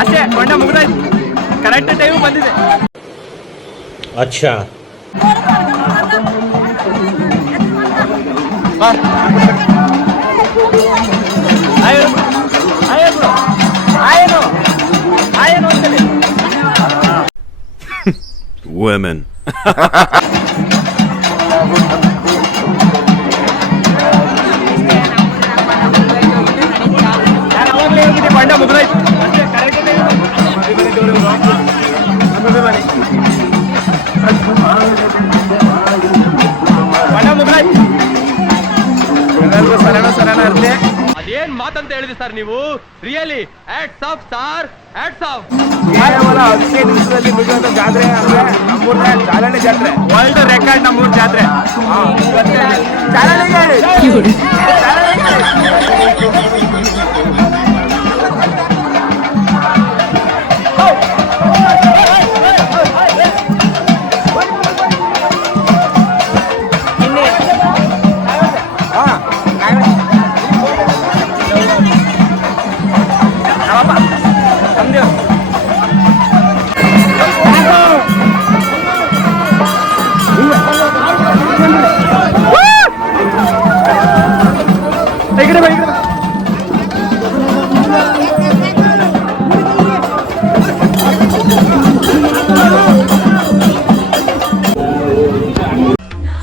ಅಷ್ಟೇ ಕೊಂಡ ಮುಗಿದಾಯ್ತು. Correct time ಬಂದಿದೆ. ಅಚ್ಚಾ women ಕೊಂಡ ಮುಗಿದಾಯ್ತು. ಅದೇನ್ ಮಾತಂತ ಹೇಳಿದ್ರಿ ಸರ್ ನೀವು? Really hats off sir, hats off. ಕೇವಲ 15 ನಿಮಿಷದಲ್ಲಿ ಮುಗಿಯುವಂತ ಜಾತ್ರೆ ಅಂದ್ರೆ ನಮ್ಮೂರಿನ ಚಾಲನೆ ಜಾತ್ರೆ, ವರ್ಲ್ಡ್ ರೆಕಾರ್ಡ್ ನಮ್ಮೂರ್ ಜಾತ್ರೆ.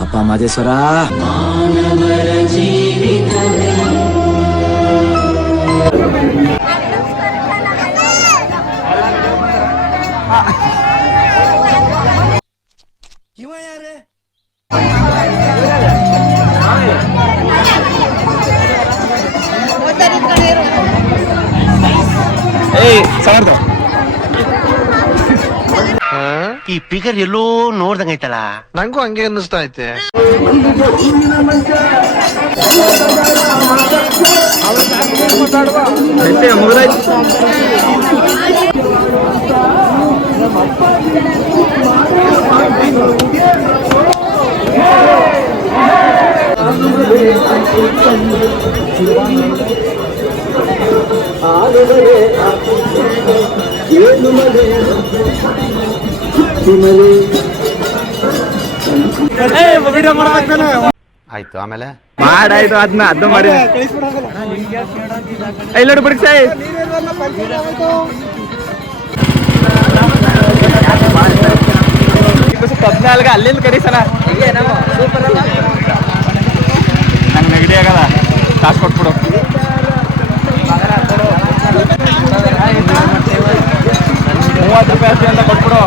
ಅಪ್ಪ ಮಾದೇಶ್ವರ ಈ ಫಿಗರ್ ಎಲ್ಲೋ ನೋಡ್ದಂಗೈತಲ್ಲ. ನಂಗೂ ಹಂಗೆ ಅನ್ನಿಸ್ತಾ ಐತೆ. ಆಯ್ತು, ಆಮೇಲೆ ಮಾಡಾಯ್ತು. ಅದನ್ನ ಮಾಡಿ ಎಲ್ಲರೂ ಬಿಡಿಸಿ ಪದ್ನಾಲ್ಗ ಅಲ್ಲಿಂದ ಕರೀಸಲ್ಲ. ನಂಗೆ ನೆಗಡಿ ಆಗಲ್ಲ, ಕಾಸು ಕೊಟ್ಬಿಡು. ₹30 ಅಂತ ಕೊಟ್ಬಿಡು.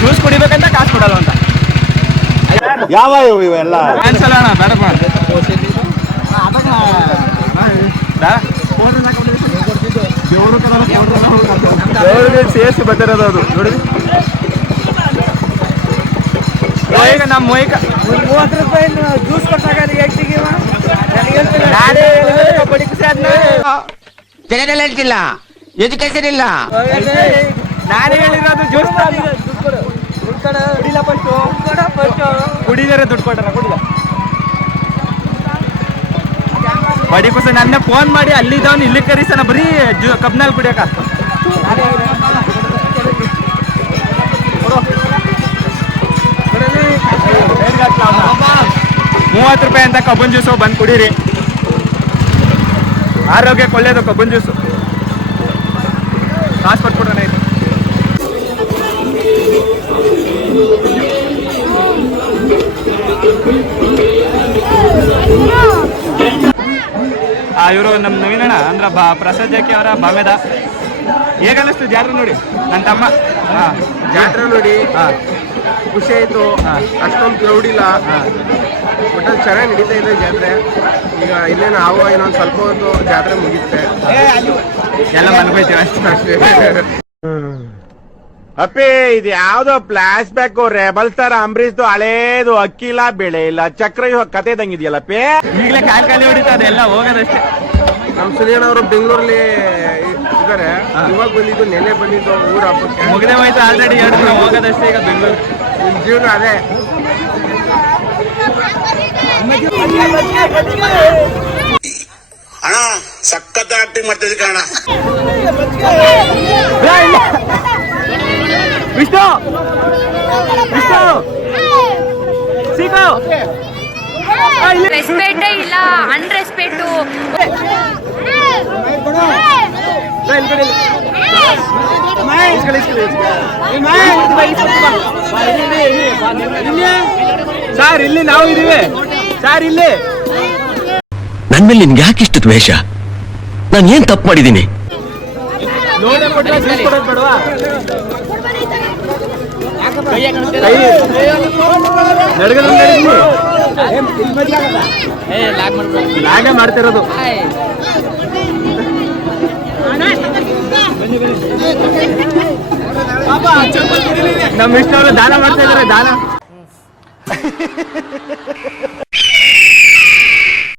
ಜ್ಯೂಸ್ ಕುಡಿಬೇಕಂತ ಕಾಸು ಕೊಡಲ್ಲ ಅಂತ. ಯಾವ ಇವೆಲ್ಲ ಕ್ಯಾನ್ಸಲ್ ಅಣ್ಣ, ಬೇಡಪ್ಪ. ಸೇರಿಸಿ ಬರ್ತಿರೋದು ಅದು ನೋಡಿ. ಈಗ ನಮ್ಮ ಮೊಯ್ಕ ₹30 ಜ್ಯೂಸ್ ಕೊಟ್ಟಾಗ ಹೇಳ್ತಿಲ್ಲ, ಎಜುಕೇಶನ್ ಇಲ್ಲ. ನಾನೇ ಹೇಳಿರೋದು ಜ್ಯೂಸ್ ಕುಡಿದಾರೆ, ದುಡ್ಡು ಕೊಟ್ಟಾರ ಕುಡಿದ ಬಡಿ ಕುಸ. ನನ್ನ ಫೋನ್ ಮಾಡಿ ಅಲ್ಲಿದ್ದವನು ಇಲ್ಲಿ ಕರೀಸನ, ಬರೀ ಕಬ್ನಲ್ಲಿ ಕುಡಿಯಕ. ₹30 ಅಂತ ಕಬ್ಬನ್ ಜ್ಯೂಸು, ಬಂದು ಕುಡೀರಿ. ಆರೋಗ್ಯಕ್ಕೆ ಒಳ್ಳೇದು ಕಬ್ಬನ್ ಜ್ಯೂಸು. ಕಾಸು ಕೊಟ್ಬಿಡೋಣ. ಇದು ಇವರು ನಮ್ಮ ನವೀನಣ್ಣ ಅಂದ್ರೆ ಪ್ರಸಾದ್ ಜಾಕಿ ಅವರ ಬಾಮೆದ. ಹೇಗನ್ನಿಸ್ತು ಜಾತ್ರೆ ನೋಡಿ ನನ್ನ ತಮ್ಮ? ಜಾತ್ರೆ ನೋಡಿ ಖುಷಿ ಆಯ್ತು. ಅಷ್ಟೊಂದು ಕ್ರೌಡ್ ಇಲ್ಲ, ಒಟ್ಟಲ್ಲಿ ಚೆನ್ನಾಗಿ ನಡೀತಾ ಇದೆ ಜಾತ್ರೆ. ಈಗ ಇನ್ನೇನು ಇನ್ನೊಂದು ಸ್ವಲ್ಪ ಹೊತ್ತು ಜಾತ್ರೆ ಮುಗಿಯುತ್ತೆ, ಎಲ್ಲ ಮಲ್ಕೋಯ್ತೀವಿ ಅಷ್ಟೇ. ಅಪ್ಪಿ ಇದು ಯಾವ್ದೋ ಫ್ಲಾಶ್ ಬ್ಯಾಕ್ ರೆಬಲ್ ಸ್ಟಾರ್ ಅಂಬರೀಶ್ದು ಹಳೇದು ಅಕ್ಕಿಲ್ಲ ಬೆಳೆ ಇಲ್ಲ ಚಕ್ರ ಕತೆ ಇದಂಗಿದೆಯಲ್ಲಪ್ಪಿ. ಈಗಲೇ ಖಾಲಿ ಹೊಡಿತಾ ಅದೆಲ್ಲ ಹೋಗೋದಷ್ಟೇ. ನಮ್ಮ ಸುನಿಯಣ್ಣ ಅವರು ಬೆಂಗಳೂರಲ್ಲಿ ಇದ್ದಾರೆ. ಇವಾಗ ಬಂದಿದ್ದು, ನೆನ್ನೆ ಬಂದಿದ್ದು ಊರ ಹಬ್ಬಕ್ಕೆ. ಮುಗದೆ ಹೋಯ್ತು ಆಲ್ರೆಡಿ 2 ದಿನ, ಹೋಗೋದಷ್ಟೇ ಈಗ ಬೆಂಗಳೂರು. ನಿಮ್ಮ ಜೀವನ ಅದೇ. ಅಣ್ಣ ಸಖತ್ ಆಕ್ಟಿಂಗ್ ಮಾಡ್ತಿದ್ದೆ ಕಣ. ವಿಷ್ಣು ವಿಷ್ಣು ಸಿಗೋ ರೆಸ್ಪೆಕ್ಟೇ ಇಲ್ಲ, ಅನ್ರೆಸ್ಪೆಕ್ಟು. ಸರ್ ಇಲ್ಲಿ ನಾವು ಇದೀವಿ ಸರ್. ಇಲ್ಲಿ ನನ್ ಮೇಲೆ ನಿನ್ಗೆ ಯಾಕಿಷ್ಟು ದ್ವೇಷ? ನಾನು ಏನ್ ತಪ್ಪು ಮಾಡಿದ್ದೀನಿ? ಲಾಗ ಮಾಡ್ತಿರೋದು. ನಮ್ಮ ಇಷ್ಟವರು ದಾನ ಮಾಡ್ತಾ ಇದಾರೆ, ದಾನ.